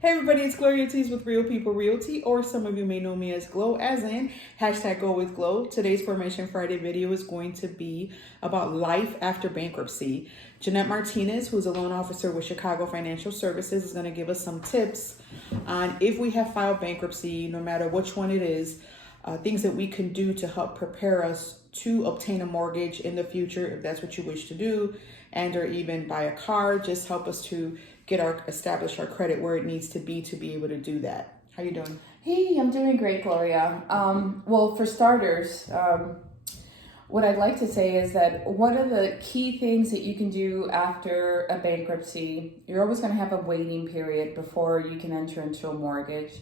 Hey everybody, it's Gloria Ortiz with Real People Realty, or some of you may know me as Glow, as in #GoWithGlow. Today's Formation Friday video is going to be about life after bankruptcy. Jeanette Martinez, who's a loan officer with Chicago Financial Services, is going to give us some tips on if we have filed bankruptcy, no matter which one it is, things that we can do to help prepare us to obtain a mortgage in the future, if that's what you wish to do, and or even buy a car. Just help us to establish our credit where it needs to be able to do that. How you doing? Hey, I'm doing great, Gloria. Well, for starters, what I'd like to say is that one of the key things that you can do after a bankruptcy, you're always going to have a waiting period before you can enter into a mortgage.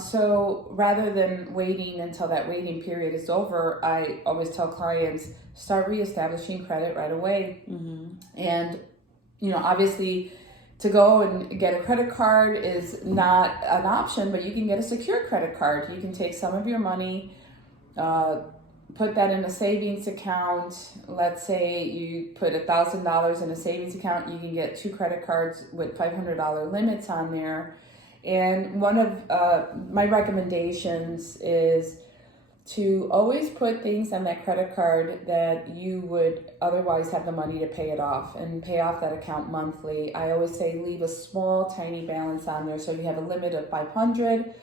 So rather than waiting until that waiting period is over, I always tell clients, start reestablishing credit right away. And, obviously, to go and get a credit card is not an option, but you can get a secure credit card. You can take some of your money, put that in a savings account. Let's say you put $1,000 in a savings account, you can get 2 credit cards with $500 limits on there. And one of my recommendations is to always put things on that credit card that you would otherwise have the money to pay it off and pay off that account monthly. I always say leave a small, tiny balance on there. So you have a limit of $500,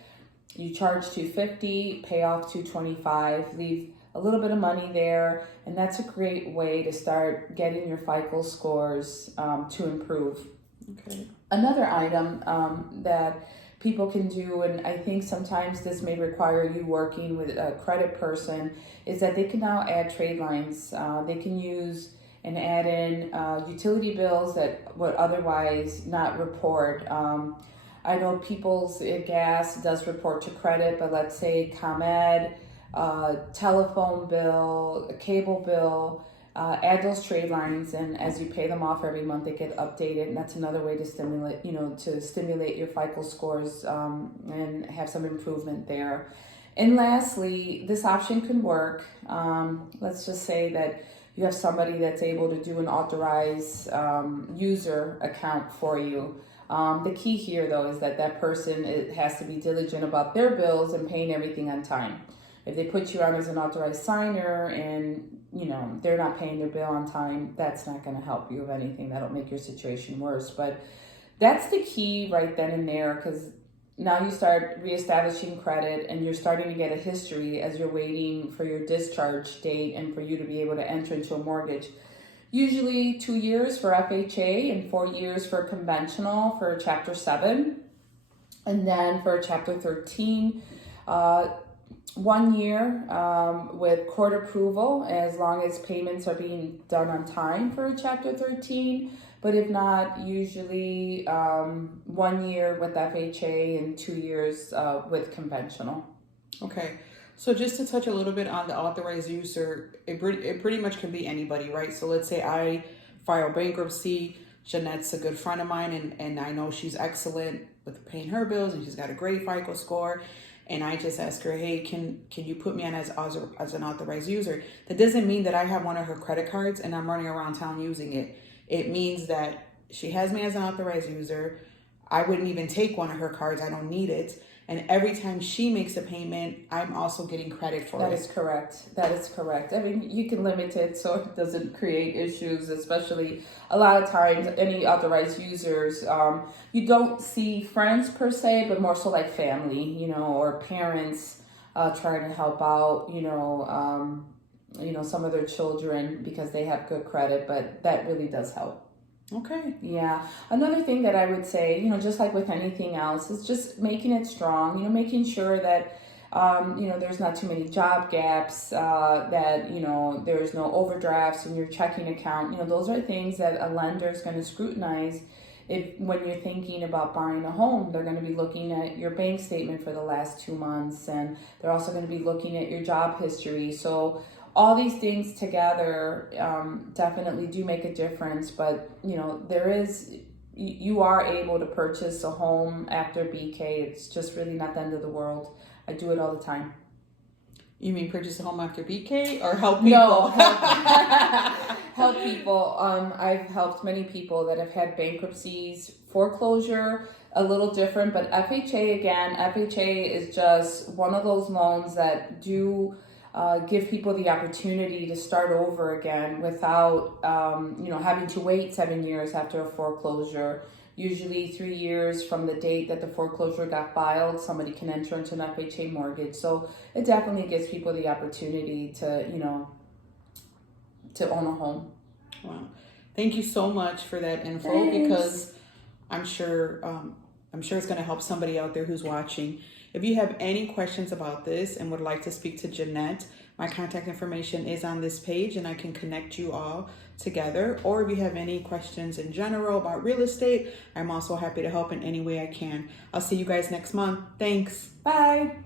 you charge $250, pay off $225, leave a little bit of money there. And that's a great way to start getting your FICO scores to improve. Okay. Another item that people can do, and I think sometimes this may require you working with a credit person, is that they can now add trade lines. They can use and add in utility bills that would otherwise not report. I know People's Gas does report to credit, but let's say ComEd, telephone bill, cable bill, add those trade lines, and as you pay them off every month, they get updated, and that's another way to stimulate your FICO scores and have some improvement there. And lastly, this option can work. Let's just say that you have somebody that's able to do an authorized user account for you. The key here, though, is that person has to be diligent about their bills and paying everything on time. If they put you on as an authorized signer and they're not paying their bill on time, that's not going to help you. If anything, that'll make your situation worse. But that's the key right then and there, because now you start reestablishing credit and you're starting to get a history as you're waiting for your discharge date and for you to be able to enter into a mortgage. Usually 2 years for FHA and 4 years for conventional for Chapter 7. And then for Chapter 13, 1 year with court approval, as long as payments are being done on time for Chapter 13. But if not, usually 1 year with FHA and 2 years with conventional. Okay. So just to touch a little bit on the authorized user, it pretty much can be anybody, right? So let's say I file bankruptcy. Jeanette's a good friend of mine, and I know she's excellent with paying her bills, and she's got a great FICO score. And I just ask her, hey, can you put me on as an authorized user? That doesn't mean that I have one of her credit cards and I'm running around town using it. It means that she has me as an authorized user. I wouldn't even take one of her cards. I don't need it. And every time she makes a payment, I'm also getting credit for it. That is correct. That is correct. I mean, you can limit it so it doesn't create issues, especially a lot of times any authorized users, you don't see friends per se, but more so like family, or parents trying to help out, some of their children because they have good credit, but that really does help. Okay. Yeah. Another thing that I would say, just like with anything else, is just making it strong, making sure that, there's not too many job gaps, that, there's no overdrafts in your checking account. Those are things that a lender is going to scrutinize. When you're thinking about buying a home, they're going to be looking at your bank statement for the last 2 months, and they're also going to be looking at your job history. So all these things together definitely do make a difference, but you are able to purchase a home after BK. It's just really not the end of the world. I do it all the time. You mean purchase a home after BK or help people? No, help people. I've helped many people that have had bankruptcies Foreclosure, a little different, but FHA, again, FHA is just one of those loans that do give people the opportunity to start over again without, having to wait 7 years after a foreclosure. Usually 3 years from the date that the foreclosure got filed, somebody can enter into an FHA mortgage. So it definitely gives people the opportunity to, to own a home. Wow. Thank you so much for that info. Thanks. Because I'm sure it's going to help somebody out there who's watching. If you have any questions about this and would like to speak to Jeanette, my contact information is on this page and I can connect you all together. Or if you have any questions in general about real estate, I'm also happy to help in any way I can. I'll see you guys next month. Thanks. Bye.